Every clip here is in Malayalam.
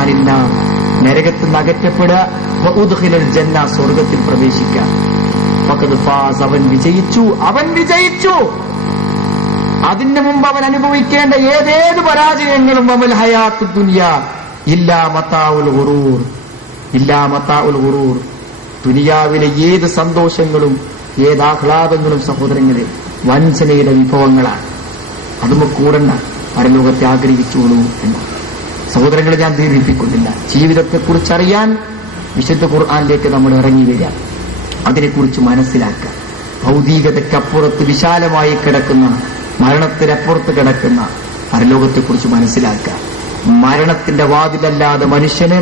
നരകത്തിൽ നിന്ന് അകറ്റപ്പെടുക, സ്വർഗത്തിൽ പ്രവേശിക്കുക. അവൻ വിജയിച്ചു, അവൻ വിജയിച്ചു. അതിന് മുമ്പ് അവൻ അനുഭവിക്കേണ്ട ഏതേത് പരാജയങ്ങളും വമൽ ഹയാത്തു ദുനിയ ഇല്ലാ മതാഉൽ ഗുറൂർ, ഇല്ലാ മതാഉൽ ഗുറൂർ. ദുനിയാവിലെ ഏത് സന്തോഷങ്ങളും ഏത് ആഹ്ലാദങ്ങളും സഹോദരങ്ങളെ വഞ്ചനയുടെ വിഭവങ്ങളാണ്. അതും കൂടണ്ട, പരലോകത്തെ ആഗ്രഹിച്ചോളൂ എന്നാണ്. സഹോദരങ്ങളെ, ഞാൻ ദീർഘിപ്പിക്കുന്നില്ല. ജീവിതത്തെക്കുറിച്ചറിയാൻ വിശുദ്ധ ഖുർആനിലേക്ക് നമ്മൾ ഇറങ്ങി വരിക, അതിനെക്കുറിച്ച് മനസ്സിലാക്കുക. ഭൗതികതയ്ക്കപ്പുറത്ത് വിശാലമായി കിടക്കുന്ന, മരണത്തിനപ്പുറത്ത് കിടക്കുന്ന പരലോകത്തെക്കുറിച്ച് മനസ്സിലാക്കുക. മരണത്തിന്റെ വാതിലല്ലാതെ മനുഷ്യന്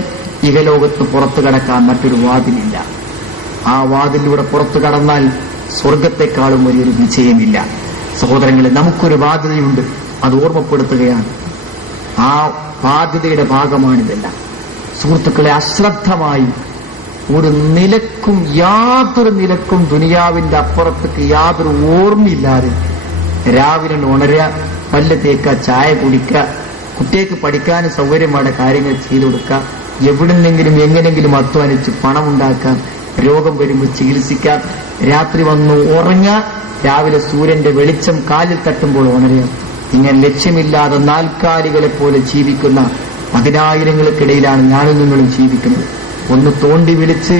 ഇഹലോകത്ത് പുറത്തു കടക്കാൻ മറ്റൊരു വാതിലില്ല. ആ വാതിലൂടെ പുറത്തു കടന്നാൽ സ്വർഗത്തെക്കാളും വലിയൊരു വിജയമില്ല. സഹോദരങ്ങളെ, നമുക്കൊരു ബാധ്യതയുണ്ട്, അത് ഓർമ്മപ്പെടുത്തുകയാണ്. ആ ബാധ്യതയുടെ ഭാഗമാണിതെല്ലാം. സുഹൃത്തുക്കളെ, അശ്രദ്ധമായി യാതൊരു നിലക്കും ദുനിയാവിന്റെ അപ്പുറത്തേക്ക് യാതൊരു ഓർമ്മയില്ലാതെ രാവിലെ ഉണരുക, പല്ല് തേക്കുക, ചായ കുടിക്കുക, കുട്ടികൾക്ക് പഠിക്കാൻ സൗകര്യമായ കാര്യങ്ങൾ ചെയ്തു കൊടുക്കുക, എവിടെന്നെങ്കിലും എങ്ങനെങ്കിലും അധ്വാനിച്ച് പണമുണ്ടാക്കാം, രോഗം വരുമ്പോൾ ചികിത്സിക്കാം, രാത്രി വന്നു ഉറങ്ങുക, രാവിലെ സൂര്യന്റെ വെളിച്ചം കാലിൽ തട്ടുമ്പോൾ ഉണരുക. ഇങ്ങനെ ലക്ഷ്യമില്ലാതെ നാൽക്കാലികളെ പോലെ ജീവിക്കുന്ന പതിനായിരങ്ങൾക്കിടയിലാണ് ഞാനും നിങ്ങളും ജീവിക്കുന്നത്. ഒന്ന് തോണ്ടി വിളിച്ച്,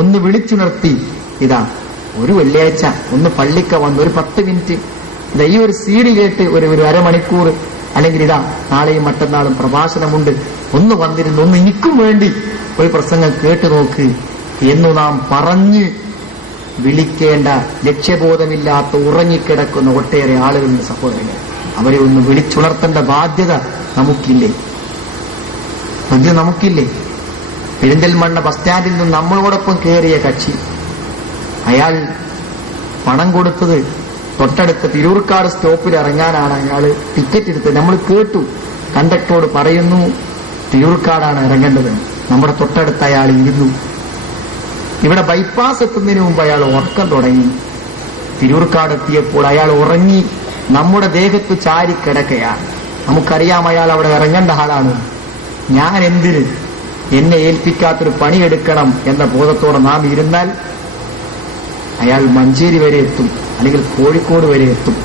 ഒന്ന് വിളിച്ചുണർത്തി, ഇതാ ഒരു വെള്ളിയാഴ്ച ഒന്ന് പള്ളിക്ക വന്ന് ഒരു 10 മിനിറ്റ് ഇതാ ഈ ഒരു സീഡി കേട്ട് ഒരു അരമണിക്കൂർ, അല്ലെങ്കിൽ ഇതാ നാളെയും മറ്റന്നാളും പ്രഭാഷണമുണ്ട്, ഒന്ന് വന്നിരുന്നു, ഒന്ന് എനിക്കും വേണ്ടി ഒരു പ്രസംഗം കേട്ടു നോക്ക് എന്നു നാം പറഞ്ഞ് വിളിക്കേണ്ട ലക്ഷ്യബോധമില്ലാത്ത ഉറങ്ങിക്കിടക്കുന്ന ഒട്ടേറെ ആളുകളുടെ സഹോദരങ്ങൾ. അവരെ ഒന്ന് വിളിച്ചുണർത്തേണ്ട ബാധ്യത നമുക്കില്ലേ? അത് നമുക്കില്ലേ? പെരിന്തൽമണ്ണ ബസ് സ്റ്റാൻഡിൽ നിന്ന് നമ്മളോടൊപ്പം കയറിയ കക്ഷി, അയാൾ പണം കൊടുത്തത് തൊട്ടടുത്ത തിരൂർക്കാട് സ്റ്റോപ്പിൽ ഇറങ്ങാനാണ് അയാൾ ടിക്കറ്റ് എടുത്തത്. നമ്മൾ കേട്ടു, കണ്ടക്ടറോട് പറയുന്നു തിരൂർക്കാടാണ് ഇറങ്ങേണ്ടത്. നമ്മുടെ തൊട്ടടുത്ത് അയാൾ ഇരുന്നു. ഇവിടെ ബൈപ്പാസ് എത്തുന്നതിന് മുമ്പ് അയാൾ ഉറക്കം തുടങ്ങി. തിരൂർക്കാട് എത്തിയപ്പോൾ അയാൾ ഉറങ്ങി, നമ്മുടെ ദേഹത്ത് ചാരിക്കിടക്കയാണ്. നമുക്കറിയാം അയാൾ അവിടെ ഇറങ്ങേണ്ട ആളാണ്. ഞാൻ എന്തിന് എന്നെ ഏൽപ്പിക്കാത്തൊരു പണിയെടുക്കണം എന്ന ബോധത്തോടെ നാം ഇരുന്നാൽ അയാൾ മഞ്ചേരി വരെ എത്തും, അല്ലെങ്കിൽ കോഴിക്കോട് വരെ എത്തും.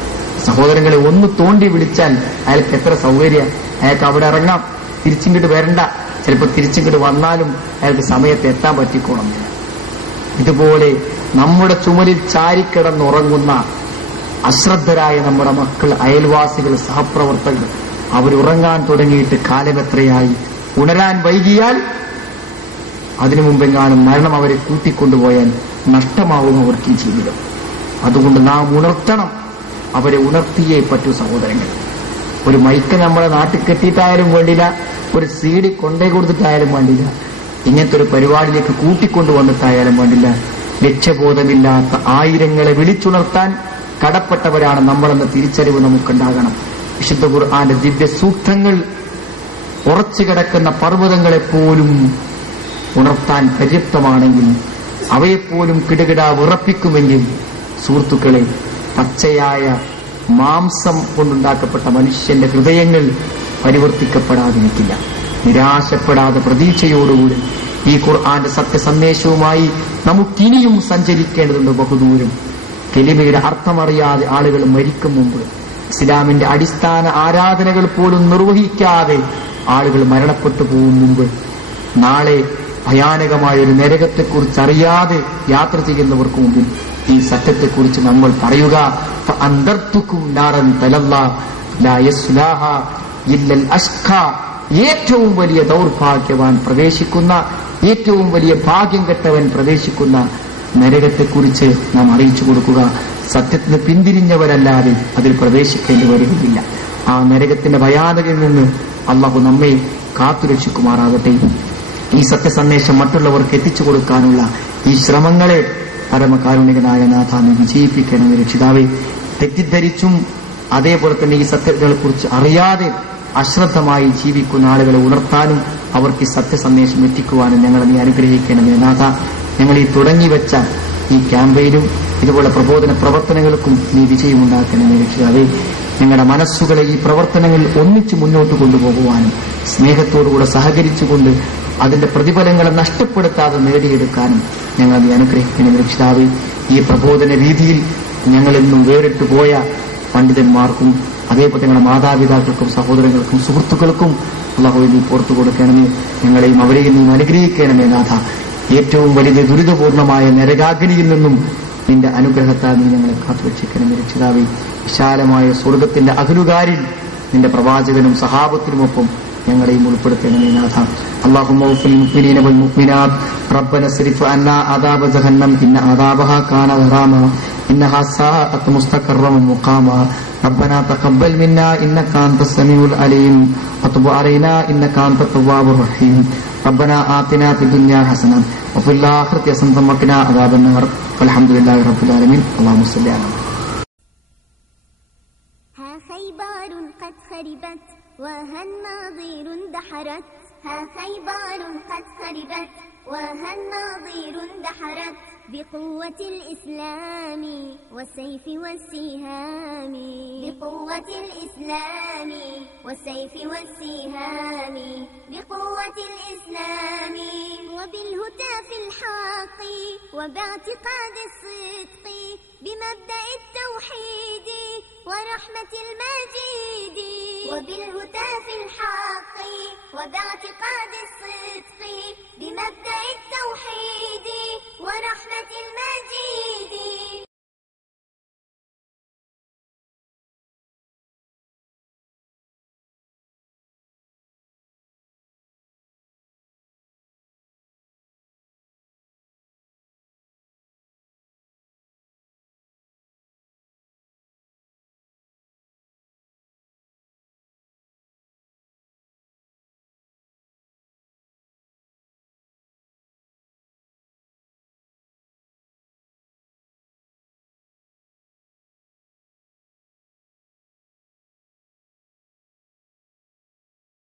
സഹോദരങ്ങളെ, ഒന്ന് തോണ്ടി വിളിച്ചാൽ അയാൾക്ക് എത്ര സൗകര്യം. അയാൾക്ക് അവിടെ ഇറങ്ങാം, തിരിച്ചിങ്ങോട്ട് വരണ്ട. ചിലപ്പോൾ തിരിച്ചിങ്ങോട്ട് വന്നാലും അയാൾക്ക് സമയത്ത് എത്താൻ പറ്റിക്കോണമെന്നില്ല. ഇതുപോലെ നമ്മുടെ ചുമലിൽ ചാരിക്കിടന്നുറങ്ങുന്ന അശ്രദ്ധരായ നമ്മുടെ മക്കൾ, അയൽവാസികൾ, സഹപ്രവർത്തകർ, അവരുറങ്ങാൻ തുടങ്ങിയിട്ട് കാലമെത്രയായി? ഉണരാൻ വൈകിയാൽ, അതിനു മുമ്പെങ്ങാനും മരണം അവരെ കൂട്ടിക്കൊണ്ടുപോയാൽ നഷ്ടമാവും അവർക്ക് ഈ ജീവിതം. അതുകൊണ്ട് നാം ഉണർത്തണം, അവരെ ഉണർത്തിയേ പറ്റൂ സഹോദരങ്ങൾ. ഒരു മൈക്ക് നമ്മളെ നാട്ടിൽ കെട്ടിയിട്ടായാലും വേണ്ടില്ല, ഒരു സീഡി കൊണ്ടേ കൊടുത്തിട്ടായാലും വേണ്ടില്ല, ഇങ്ങനത്തെ ഒരു പരിപാടിയിലേക്ക് കൂട്ടിക്കൊണ്ടുവന്നിട്ടായാലും വേണ്ടില്ല. ലക്ഷ്യബോധമില്ലാത്ത ആയിരങ്ങളെ വിളിച്ചുണർത്താൻ കടപ്പെട്ടവരാണ് നമ്മളെന്ന തിരിച്ചറിവ് നമുക്കുണ്ടാകണം. വിശുദ്ധ ഖുർആന്റെ ദിവ്യ സൂക്തങ്ങൾ ഉറച്ചു കിടക്കുന്ന പർവ്വതങ്ങളെപ്പോലും ഉണർത്താൻ പര്യാപ്തമാണെങ്കിൽ, അവയെപ്പോലും കിടുകിട വിറപ്പിക്കുമെങ്കിൽ, സുഹൃത്തുക്കളെ, പച്ചയായ മാംസം കൊണ്ടുണ്ടാക്കപ്പെട്ട മനുഷ്യന്റെ ഹൃദയങ്ങൾ പരിവർത്തിക്കപ്പെടാതിരിക്കില്ല. നിരാശപ്പെടാതെ പ്രതീക്ഷയോടുകൂടി ഈ ഖുർആന്റെ സത്യസന്ദേശവുമായി നമുക്കിനിയും സഞ്ചരിക്കേണ്ടതുണ്ട് ബഹുദൂരം. കലിമയുടെ അർത്ഥമറിയാതെ ആളുകൾ മരിക്കും മുമ്പ്, ഇസ്ലാമിന്റെ അടിസ്ഥാന ആരാധനകൾ പോലും നിർവഹിക്കാതെ ആളുകൾ മരണപ്പെട്ടു പോകും മുമ്പ്, നാളെ ഭയാനകമായൊരു നരകത്തെക്കുറിച്ച് അറിയാതെ യാത്ര ചെയ്യുന്നവർക്ക് മുമ്പിൽ ഈ സത്യത്തെക്കുറിച്ച് നമ്മൾ പറയുക, അന്തർത്തുക്കും നാറൻ തലല്ലാ ലാ യസ്ലാഹ ഇല്ലൽ അഷ്ഖാ. ഏറ്റവും വലിയ ദൗർഭാഗ്യവാൻ പ്രവേശിക്കുന്ന, ഏറ്റവും വലിയ ഭാഗ്യം കെട്ടവൻ പ്രവേശിക്കുന്ന നരകത്തെക്കുറിച്ച് നാം അറിയിച്ചു കൊടുക്കുക. സത്യത്തിന് പിന്തിരിഞ്ഞവരല്ലാതെ അതിൽ പ്രവേശിക്കേണ്ടി വരികയില്ല. ആ നരകത്തിന്റെ ഭയാനകയിൽ നിന്ന് അള്ളാഹു നമ്മെ കാത്തുരക്ഷിക്കുമാറാകട്ടെ. ഈ സത്യസന്ദേശം മറ്റുള്ളവർക്ക് എത്തിച്ചു കൊടുക്കാനുള്ള ഈ ശ്രമങ്ങളെ പരമകാരുണികനായ നാഥ നീ വിജയിപ്പിക്കണമെന്ന് രക്ഷിതാവേ. തെറ്റിദ്ധരിച്ചും അതേപോലെ തന്നെ ഈ സത്യങ്ങളെ കുറിച്ച് അറിയാതെ അശ്രദ്ധമായി ജീവിക്കുന്ന ആളുകളെ ഉണർത്താനും അവർക്ക് ഈ സത്യസന്ദേശം എത്തിക്കുവാനും ഞങ്ങളെ നീ അനുഗ്രഹിക്കണമേ നാഥ. ഞങ്ങൾ ഈ തുടങ്ങിവെച്ച ഈ ക്യാമ്പയിനും ഇതുപോലെ പ്രബോധന പ്രവർത്തനങ്ങൾക്കും നീ വിജയമുണ്ടാക്കണമേ രക്ഷിതാവേ. ഞങ്ങളുടെ മനസ്സുകളെ ഈ പ്രവർത്തനങ്ങളിൽ ഒന്നിച്ചു മുന്നോട്ട് കൊണ്ടുപോകുവാനും സ്നേഹത്തോടുകൂടെ സഹകരിച്ചുകൊണ്ട് അതിന്റെ പ്രതിഫലങ്ങളെ നഷ്ടപ്പെടുത്താതെ നേടിയെടുക്കാനും ഞങ്ങൾ നീ അനുഗ്രഹിക്കണം രക്ഷിതാവേ. ഈ പ്രബോധന രീതിയിൽ ഞങ്ങളെന്നും വേറിട്ട് പോയ പണ്ഡിതന്മാർക്കും അതേപോലെ ഞങ്ങളുടെ മാതാപിതാക്കൾക്കും സഹോദരങ്ങൾക്കും സുഹൃത്തുക്കൾക്കും അല്ലാഹുവേ നീ പുറത്തു കൊടുക്കണമേ. ഞങ്ങളെയും അവരെയും നീ അനുഗ്രഹിക്കണമേ നാഥ. ഏറ്റവും വലിയ ദുരിതപൂർണമായ നരകാഗ്നിയിൽ നിന്നും നിന്റെ അനുഗ്രഹത്താൽ നീ ഞങ്ങളെ കാത്തുരക്ഷിക്കണമേ രക്ഷിതാവേ. വിശാലമായ സ്വർഗത്തിന്റെ അകലുകാരിൽ നിന്റെ പ്രവാചകനും സഹാബത്തിനുമൊപ്പം ഞങ്ങളെയും ഉൾപ്പെടുത്തണമേ നാഥ. اللهم اغفر للمؤمنين والمؤمنات ربنا اصرف عنا عذاب جهنم إن عذابها كان غراما إنها ساءت مستقرا ومقاما ربنا تقبل منا إنك أنت السميع العليم وتب علينا إنك أنت التواب الرحيم ربنا آتنا في الدنيا حسنة وفي الآخرة حسنة وقنا عذاب النار والحمد لله رب العالمين. اللهم صل على خيبر قد خربت وها الناظر اندحرت ها خيبر قد خربت وها الناظر اندحرت بقوة الإسلام والسيف والسهام بقوة الإسلام والسيف والسهام بقوة الإسلام وبالهتاف الحق وباعتقاد الصدق بمبدأ التوحيد ورحمة المجيد وبالهتاف الحق وباعتقاد الصدق بمبدأ التوحيد ورحمة المجيد